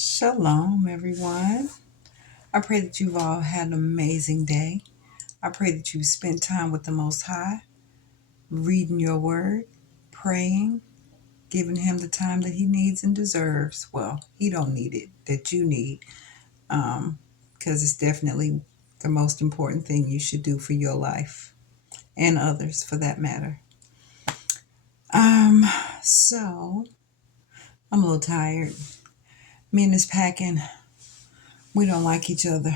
Shalom, everyone. I pray that you've all had an amazing day. I pray that you've spent time with the Most High, reading your word, praying, giving Him the time that He needs and deserves. Well, He don't need it, that you need, because it's definitely the most important thing you should do for your life and others, for that matter. Um, so I'm a little tired. Me and this packing, we don't like each other,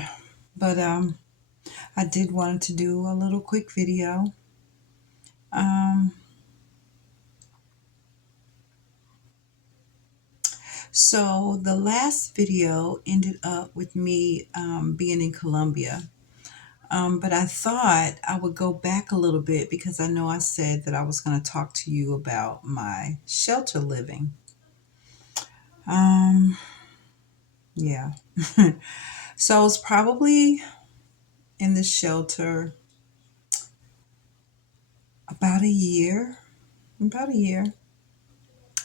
but I did want to do a little quick video. Um, so the last video ended up with me being in Colombia. But I thought I would go back a little bit because I know I said that I was going to talk to you about my shelter living. Um, yeah. So I was probably in the shelter about a year. About a year.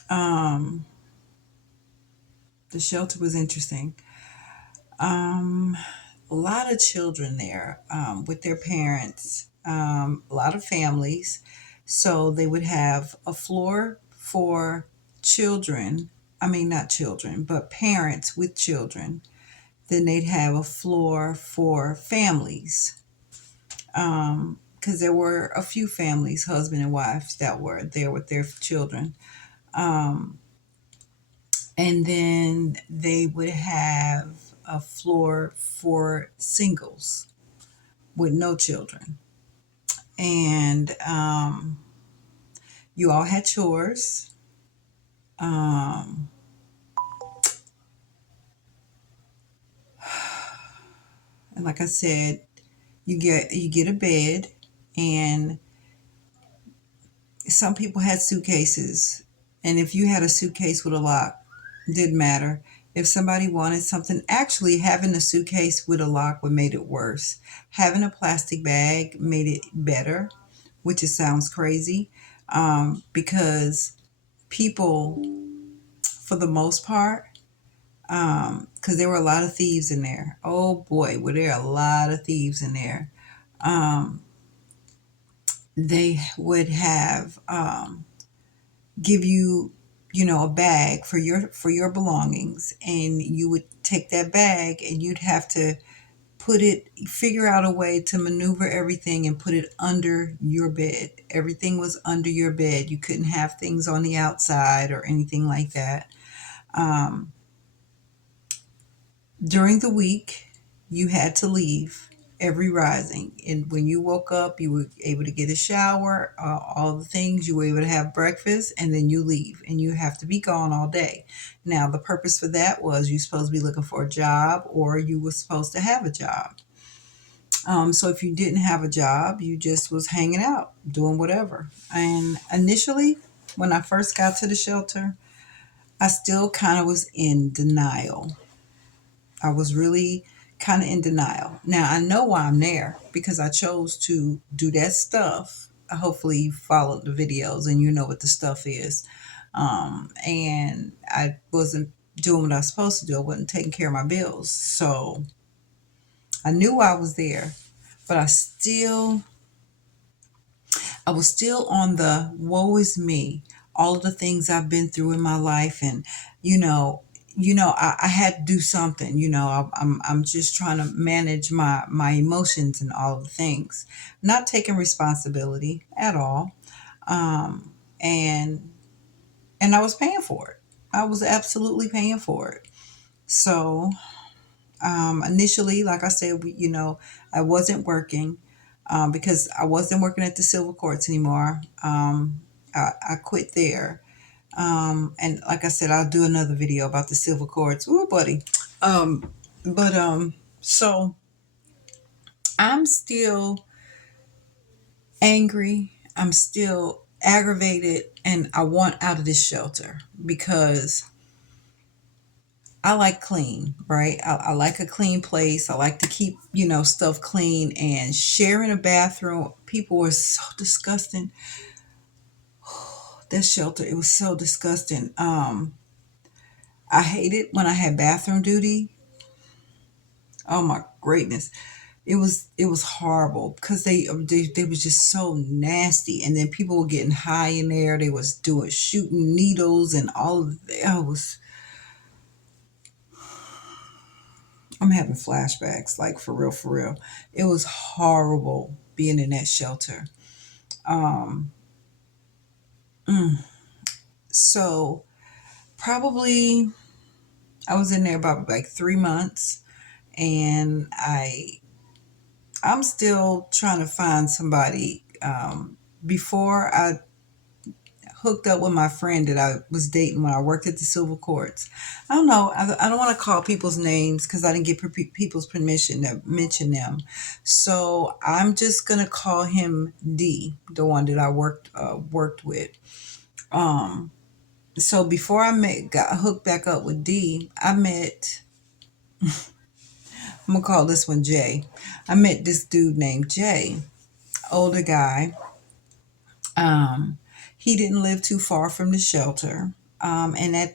Um, the shelter was interesting. Um, a lot of children there with their parents, a lot of families. So they would have a floor for children. I mean, not children, but parents with children. Then they'd have a floor for families. Because there were a few families, husband and wives, that were there with their children. Um, and then they would have a floor for singles with no children. And you all had chores. Um, and like I said, you get a bed, and some people had suitcases. And if you had a suitcase with a lock, didn't matter. If somebody wanted something, actually having a suitcase with a lock would made it worse. Having a plastic bag made it better, which it sounds crazy, because people, for the most part, because there were a lot of thieves in there. Oh boy, were there a lot of thieves in there. Um, they would have give you, a bag for your belongings, and you would take that bag and you'd have to figure out a way to maneuver everything and put it under your bed. Everything was under your bed. You couldn't have things on the outside or anything like that. Um, During the week, you had to leave every rising. And when you woke up, you were able to get a shower, all the things. You were able to have breakfast, and then you leave. And you have to be gone all day. Now, the purpose for that was you're supposed to be looking for a job, or you were supposed to have a job. So if you didn't have a job, you just was hanging out, doing whatever. And initially, when I first got to the shelter, I still kind of was in denial. I was really kind of in denial. Now I know why I'm there because I chose to do that stuff. Hopefully you followed the videos and you know what the stuff is. And I wasn't doing what I was supposed to do. I wasn't taking care of my bills. So I knew I was there, but I was still on the woe is me, all of the things I've been through in my life, and you know, I had to do something. I'm just trying to manage my emotions and all of the things, not taking responsibility at all, and I was paying for it. I was absolutely paying for it. So initially, like I said, I wasn't working because I wasn't working at the Silver Courts anymore. I quit there. And like I said, I'll do another video about the Silver Courts. Ooh, buddy. So I'm still angry. I'm still aggravated, and I want out of this shelter because I like clean, right? I like a clean place. I like to keep, stuff clean, and sharing a bathroom. People were so disgusting. That shelter, it was so disgusting. I hated when I had bathroom duty. Oh my greatness. It was horrible because they was just so nasty, and then people were getting high in there. They was doing shooting needles and all of that. I'm having flashbacks, like for real, for real. It was horrible being in that shelter. Um, mm, so probably I was in there about like 3 months, and I'm still trying to find somebody. Before I hooked up with my friend that I was dating when I worked at the Civil Courts. I don't know. I don't want to call people's names because I didn't get people's permission to mention them. So I'm just gonna call him D, the one that I worked with. Um, so before got hooked back up with D, I met. I'm gonna call this one Jay. I met this dude named Jay, older guy. Um, he didn't live too far from the shelter. And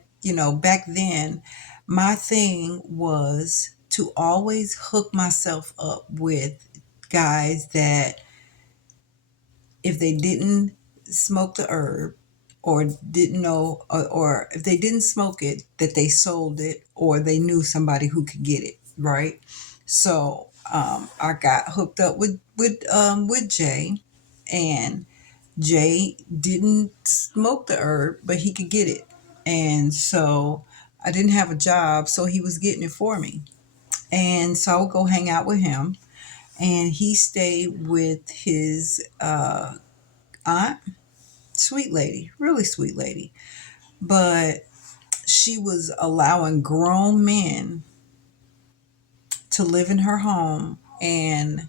back then, my thing was to always hook myself up with guys that if they didn't smoke the herb or didn't know, or if they didn't smoke it, that they sold it or they knew somebody who could get it, right? So I got hooked up with Jay, and Jay didn't smoke the herb, but he could get it. And so I didn't have a job, so he was getting it for me. And so I would go hang out with him. And he stayed with his aunt, sweet lady, really sweet lady. But she was allowing grown men to live in her home, and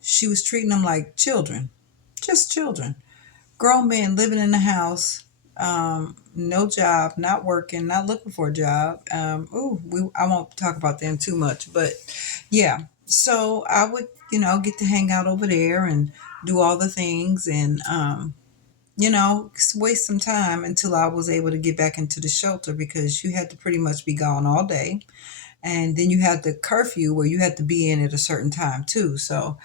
she was treating them like children, just children. Grown men living in the house, no job, not working, not looking for a job. I won't talk about them too much, but yeah. So I would, get to hang out over there and do all the things, and waste some time until I was able to get back into the shelter because you had to pretty much be gone all day, and then you had the curfew where you had to be in at a certain time too. So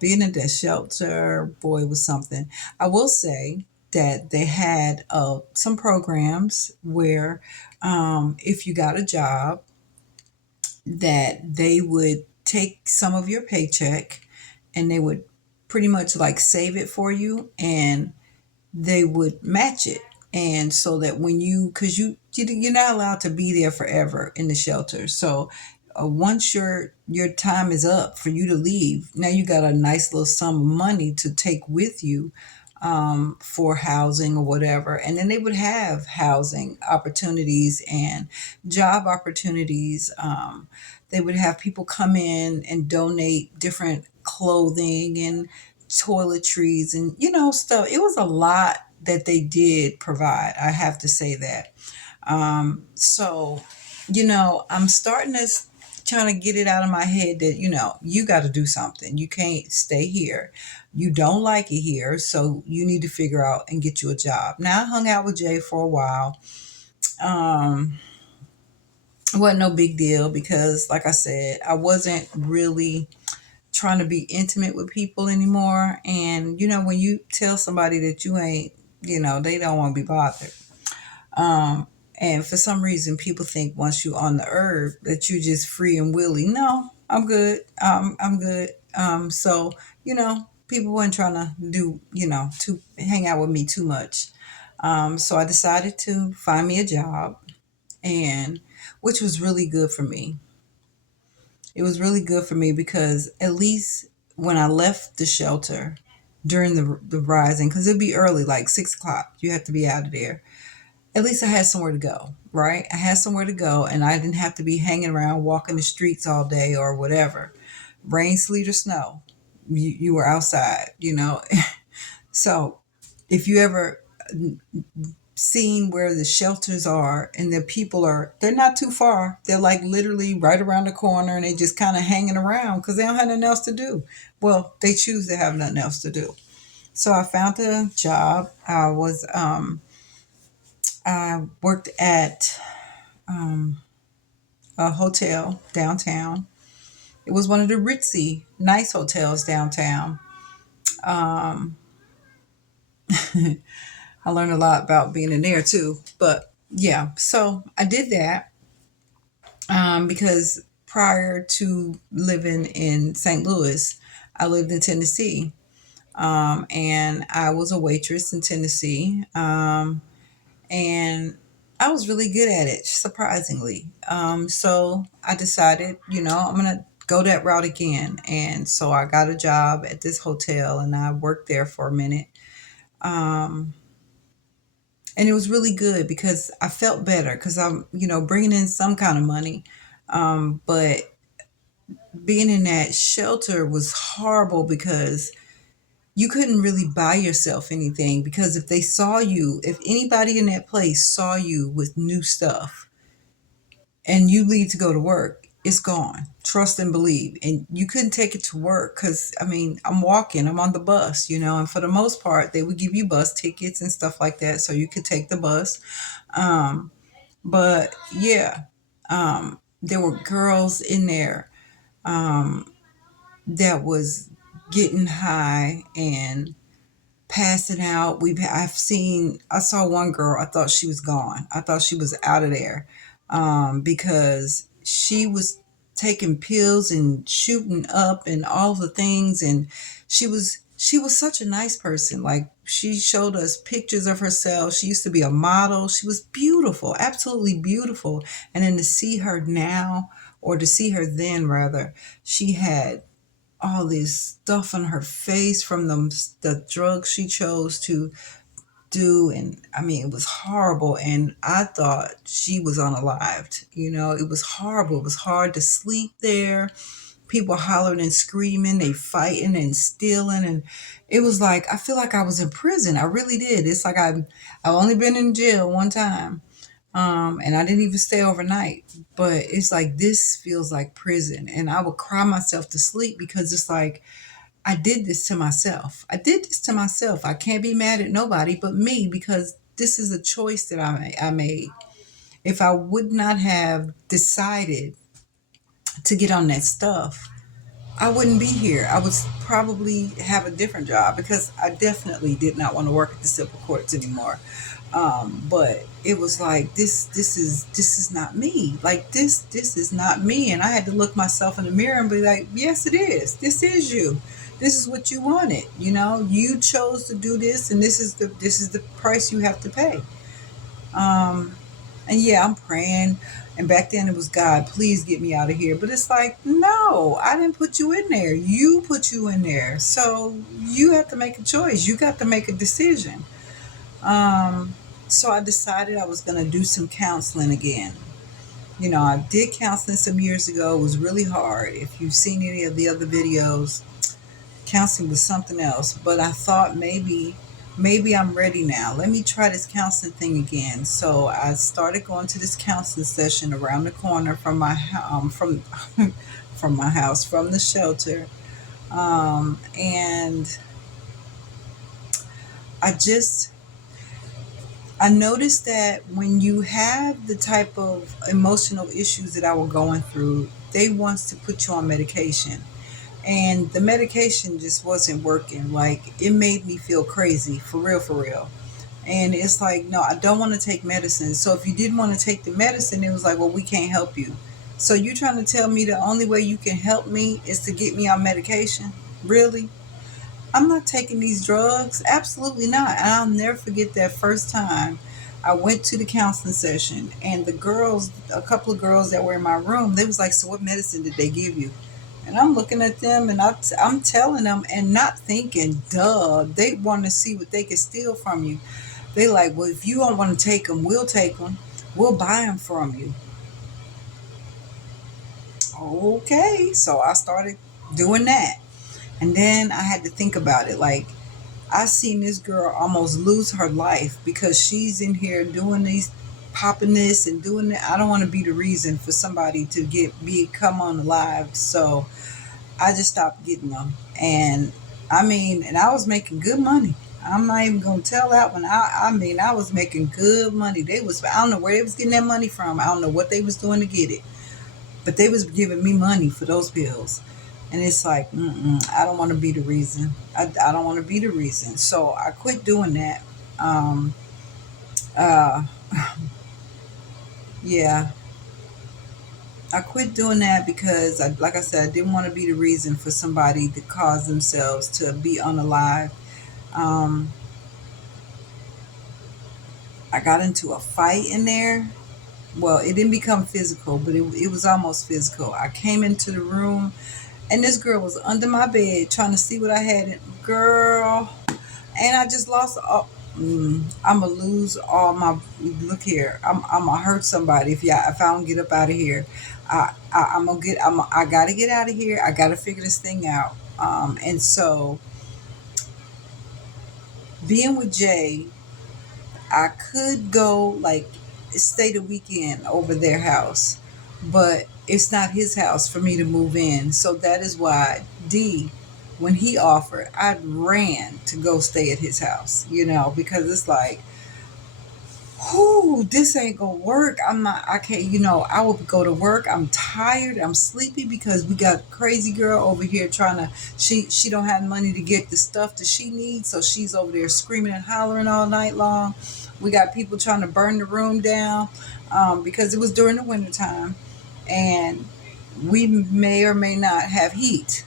being in that shelter, boy, was something. I will say that they had some programs where if you got a job, that they would take some of your paycheck and they would pretty much like save it for you, and they would match it. And so that when because you're not allowed to be there forever in the shelter. So once your time is up for you to leave, now you got a nice little sum of money to take with you for housing or whatever. And then they would have housing opportunities and job opportunities. They would have people come in and donate different clothing and toiletries and stuff. It was a lot that they did provide. I have to say that. So I'm starting to trying to get it out of my head that you got to do something. You can't stay here. You don't like it here, so you need to figure out and get you a job. Now I hung out with Jay for a while. Um, it wasn't no big deal because, like I said, I wasn't really trying to be intimate with people anymore. And when you tell somebody that you ain't, they don't want to be bothered. Um, and for some reason, people think once you on the herb that you just free and willy. No, I'm good. I'm good. So people weren't trying to do, to hang out with me too much. So I decided to find me a job, and which was really good for me. It was really good for me because at least when I left the shelter during the rising, because it'd be early, like 6 o'clock, you have to be out of there. At least I had somewhere to go, right? I had somewhere to go, and I didn't have to be hanging around walking the streets all day or whatever, rain, sleet, or snow. You were outside. So if you ever seen where the shelters are and the people they're not too far. They're like literally right around the corner, and they just kind of hanging around because they don't have nothing else to do. Well, they choose to have nothing else to do. So I found a job. I was I worked at a hotel downtown. It was one of the ritzy, nice hotels downtown. Um, I learned a lot about being in there too. But yeah, so I did that because prior to living in St. Louis, I lived in Tennessee. And I was a waitress in Tennessee. And I was really good at it, surprisingly. So I decided, I'm going to go that route again. And so I got a job at this hotel and I worked there for a minute. Um, and it was really good because I felt better because I'm, bringing in some kind of money. But being in that shelter was horrible because you couldn't really buy yourself anything because if anybody in that place saw you with new stuff and you leave to go to work, it's gone. Trust and believe. And you couldn't take it to work because, I mean, I'm on the bus, and for the most part, they would give you bus tickets and stuff like that so you could take the bus. Um, but yeah, there were girls in there that was getting high and passing out. I saw one girl, I thought she was gone. I thought she was out of there because she was taking pills and shooting up and all the things. And she was such a nice person. Like she showed us pictures of herself. She used to be a model. She was beautiful, absolutely beautiful. And then to see her now, or to see her then rather, she had all this stuff on her face from the drugs she chose to do. And I mean, it was horrible. And I thought she was unalived. It was horrible. It was hard to sleep there. People hollering and screaming, they fighting and stealing. And it was like, I feel like I was in prison. I really did. It's like I've only been in jail one time. And I didn't even stay overnight. But it's like this feels like prison. And I would cry myself to sleep because it's like I did this to myself. I did this to myself. I can't be mad at nobody but me because this is a choice that I made. If I would not have decided to get on that stuff, I wouldn't be here. I would probably have a different job because I definitely did not want to work at the civil courts anymore. But it was like this is not me. Like this is not me. And I had to look myself in the mirror and be like, yes, it is. This is you. This is what you wanted. You chose to do this, and this is the price you have to pay. Um, and yeah, I'm praying. And back then it was God, please get me out of here. But it's like, no, I didn't put you in there. You put you in there. So you have to make a choice. You got to make a decision. Um, so I decided I was going to do some counseling again. I did counseling some years ago. It was really hard. If you've seen any of the other videos, counseling was something else. But I thought maybe I'm ready now. Let me try this counseling thing again. So I started going to this counseling session around the corner from from from my house, from the shelter. And I just I noticed that when you have the type of emotional issues that I was going through, they wants to put you on medication. And the medication just wasn't working. Like it made me feel crazy, for real, for real. And it's like, no, I don't want to take medicine. So if you didn't want to take the medicine, it was like, well, we can't help you. So you trying to tell me the only way you can help me is to get me on medication? Really? I'm not taking these drugs. Absolutely not. And I'll never forget that first time I went to the counseling session and the girls, a couple of girls that were in my room, they was like, so what medicine did they give you? And I'm looking at them and I'm telling them and not thinking, duh, they want to see what they can steal from you. They like, well, if you don't want to take them, we'll take them. We'll buy them from you. Okay. So I started doing that. And then I had to think about it. Like, I seen this girl almost lose her life because she's in here doing these popping this and doing that. I don't want to be the reason for somebody to come on alive. So I just stopped getting them. And I mean, and I was making good money. I'm not even gonna tell that one. I mean, I was making good money. They was, I don't know where they was getting that money from. I don't know what they was doing to get it, but they was giving me money for those pills. And it's like, I don't want to be the reason. I don't want to be the reason. So I quit doing that. Um, uh, yeah, I quit doing that because, like I said, I didn't want to be the reason for somebody to cause themselves to be unalive. Um, I got into a fight in there. Well, it didn't become physical, but it was almost physical. I came into the room, and this girl was under my bed trying to see what I had. Girl, and I just lost all. I'm gonna lose all my. Look here, I'm gonna hurt somebody if I don't get up out of here. I'm gonna get. I gotta get out of here. I gotta figure this thing out. And so being with Jay, I could go like stay the weekend over their house, but it's not his house for me to move in. So that is why D, when he offered, I ran to go stay at his house, because it's like, whoo, this ain't gonna work. I'm not, I can't, I would go to work. I'm tired. I'm sleepy because we got crazy girl over here trying to, she don't have money to get the stuff that she needs. So she's over there screaming and hollering all night long. We got people trying to burn the room down because it was during the wintertime and we may or may not have heat.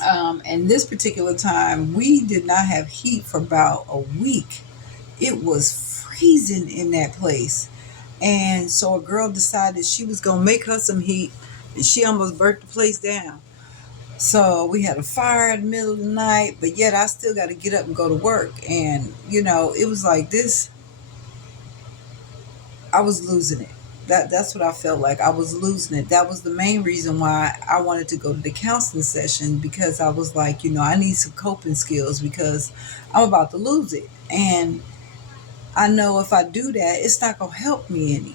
And this particular time, we did not have heat for about a week. It was freezing in that place. And so a girl decided she was going to make her some heat and she almost burnt the place down. So we had a fire in the middle of the night, but yet I still got to get up and go to work. And, it was like this. I was losing it. That's what I felt like. I was losing it. That was the main reason why I wanted to go to the counseling session because I was like, I need some coping skills because I'm about to lose it. And I know if I do that, it's not going to help me any.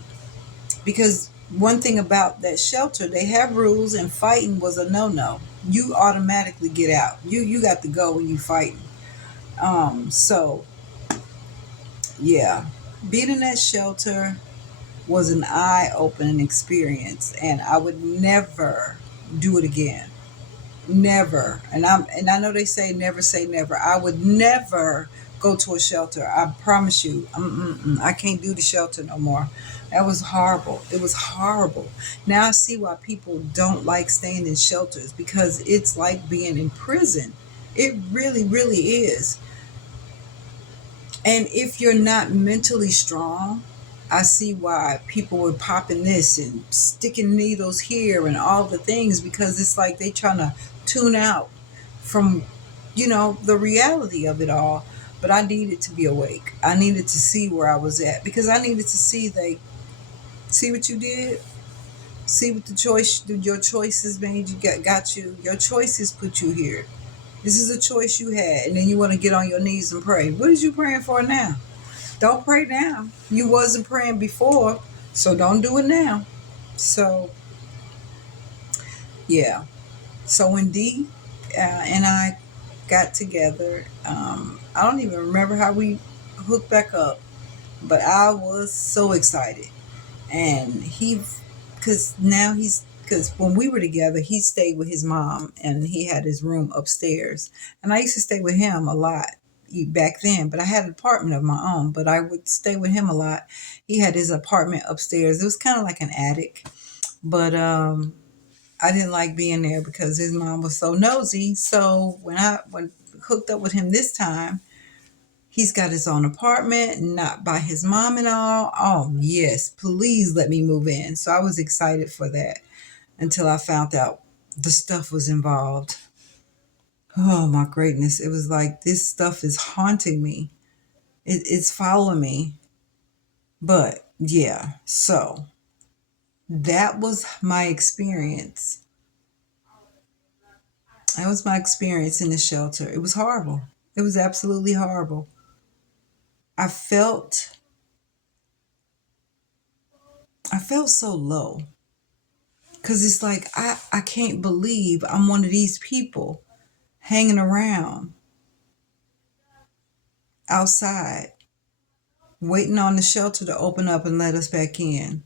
Because one thing about that shelter, they have rules, and fighting was a no-no. You automatically get out. You got to go when you fighting. So yeah, being in that shelter was an eye-opening experience, and I would never do it again. Never. And I know they say never. I would never go to a shelter. I promise you. I can't do the shelter no more. That was horrible. It was horrible. Now I see why people don't like staying in shelters because it's like being in prison. It really, really is. And if you're not mentally strong, I see why people were popping this and sticking needles here and all the things because it's like they trying to tune out from, the reality of it all. But I needed to be awake. I needed to see where I was at because I needed to see see what you did, see what your choices made you got you. Your choices put you here. This is a choice you had, and then you want to get on your knees and pray. What is you praying for now? Don't pray now. You wasn't praying before, so don't do it now. So yeah. So when D and I got together, I don't even remember how we hooked back up, but I was so excited, and because when we were together, he stayed with his mom, and he had his room upstairs, and I used to stay with him a lot back then, but I had an apartment of my own, but I would stay with him a lot. He had his apartment upstairs. It was kind of like an attic, but I didn't like being there because his mom was so nosy. So when hooked up with him this time, he's got his own apartment, not by his mom and all. Oh yes, please let me move in. So I was excited for that until I found out the stuff was involved. Oh my greatness. It was like this stuff is haunting me. It's following me. But yeah, so that was my experience. That was my experience in the shelter. It was horrible. It was absolutely horrible. I felt I felt so low cuz it's like I can't believe I'm one of these people hanging around outside, waiting on the shelter to open up and let us back in.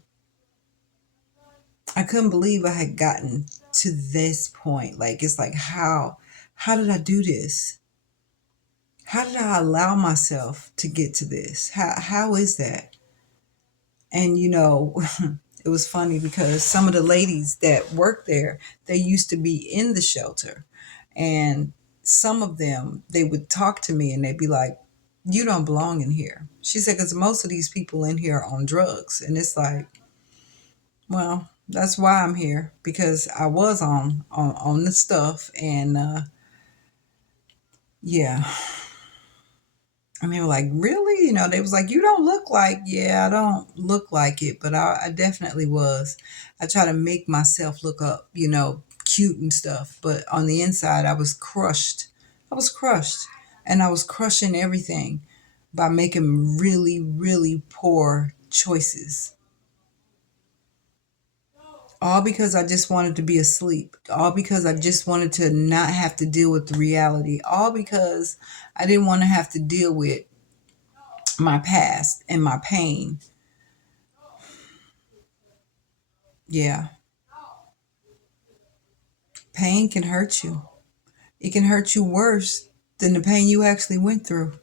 I couldn't believe I had gotten to this point. Like, it's like, how did I do this? How did I allow myself to get to this? How is that? And it was funny because some of the ladies that worked there, they used to be in the shelter. And some of them, they would talk to me and they'd be like, "You don't belong in here." She said, because most of these people in here are on drugs. And it's like, well, that's why I'm here, because I was on the stuff. And yeah, I mean, like, really? They was like, "You don't look like," yeah, I don't look like it, but I definitely was. I try to make myself look up, cute and stuff. But on the inside, I was crushed. I was crushed. And I was crushing everything by making really, really poor choices. All because I just wanted to be asleep. All because I just wanted to not have to deal with the reality. All because I didn't want to have to deal with my past and my pain. Yeah, pain can hurt you. It can hurt you worse than the pain you actually went through.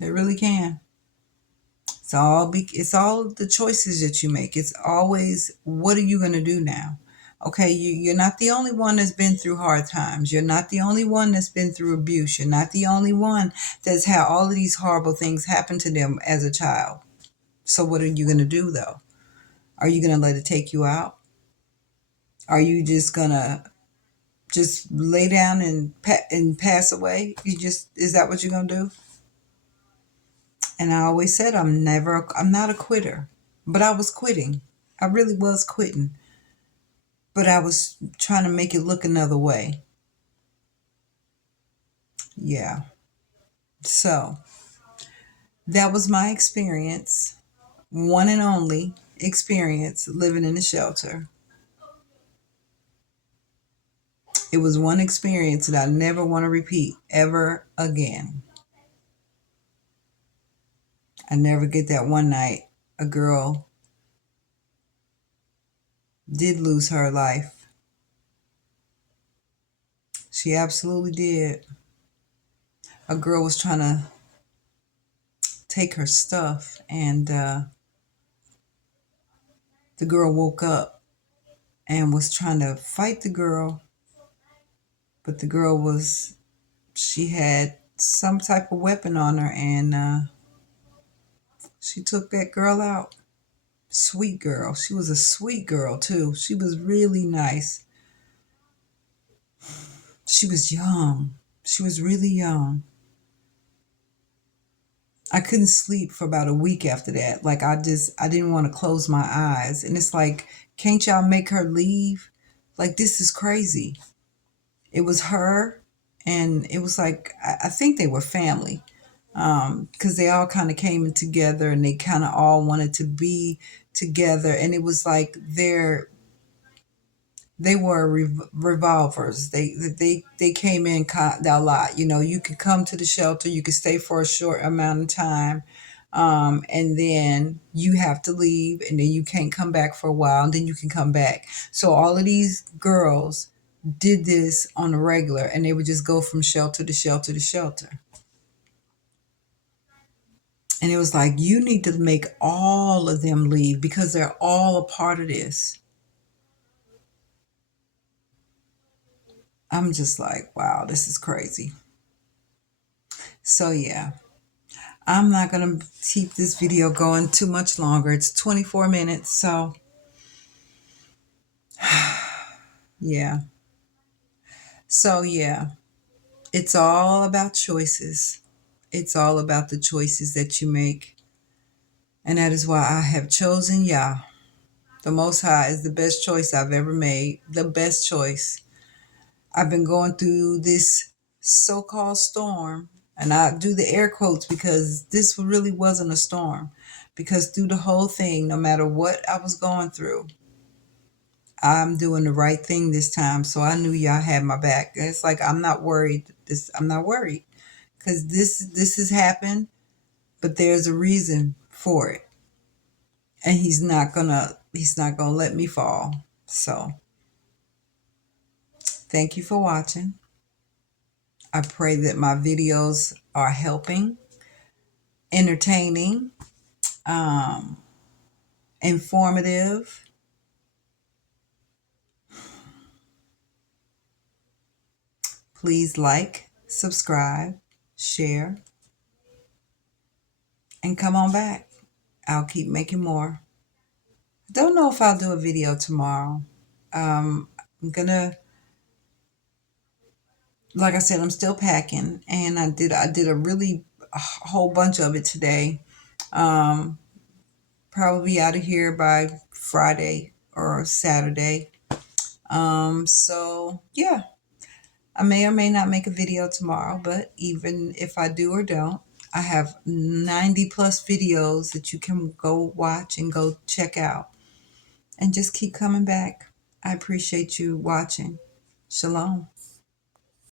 It really can. It's all the choices that you make. It's always, what are you going to do now? Okay, you're not the only one that's been through hard times. You're not the only one that's been through abuse. You're not the only one that's had all of these horrible things happen to them as a child. So what are you going to do though? Are you going to let it take you out? Are you just going to just lay down and pass away? Is that what you're going to do? And I always said, I'm not a quitter, but I was quitting. I really was quitting, but I was trying to make it look another way. Yeah. So that was my experience, one and only experience living in a shelter. It was one experience that I never want to repeat ever again. I never get that one night a girl did lose her life. She absolutely did. A girl was trying to take her stuff, and the girl woke up and was trying to fight the girl, but the girl she had some type of weapon on her, and she took that girl out. Sweet girl. She was a sweet girl, too. She was really nice. She was young. She was really young. I couldn't sleep for about a week after that. Like, I didn't want to close my eyes. And it's like, can't y'all make her leave? Like, this is crazy. It was her, and it was like, I think they were family, because they all kind of came in together, and they kind of all wanted to be together. And it was like they were revolvers. They came in a lot. You could come to the shelter, you could stay for a short amount of time, and then you have to leave, and then you can't come back for a while, and then you can come back. So all of these girls did this on a regular, and they would just go from shelter to shelter to shelter. And it was like, you need to make all of them leave because they're all a part of this. I'm just like, wow, this is crazy. So yeah, I'm not going to keep this video going too much longer. It's 24 minutes. So yeah. So yeah, it's all about choices. It's all about the choices that you make. And that is why I have chosen Yah. The Most High is the best choice I've ever made. The best choice. I've been going through this so-called storm, and I do the air quotes because this really wasn't a storm. Because through the whole thing, no matter what I was going through, I'm doing the right thing this time. So I knew y'all had my back. And it's like, I'm not worried. I'm not worried because this has happened. but there's a reason for it. And he's not gonna let me fall. So thank you for watching. I pray that my videos are helping, entertaining, um, informative. Please like, subscribe, share, and come on back. I'll keep making more. Don't know if I'll do a video tomorrow. I'm gonna, like I said, I'm still packing, and I did a whole bunch of it today. Um, Probably out of here by Friday or Saturday. So yeah, I may or may not make a video tomorrow, but even if I do or don't, I have 90 plus videos that you can go watch and go check out, and just keep coming back. I appreciate you watching. Shalom.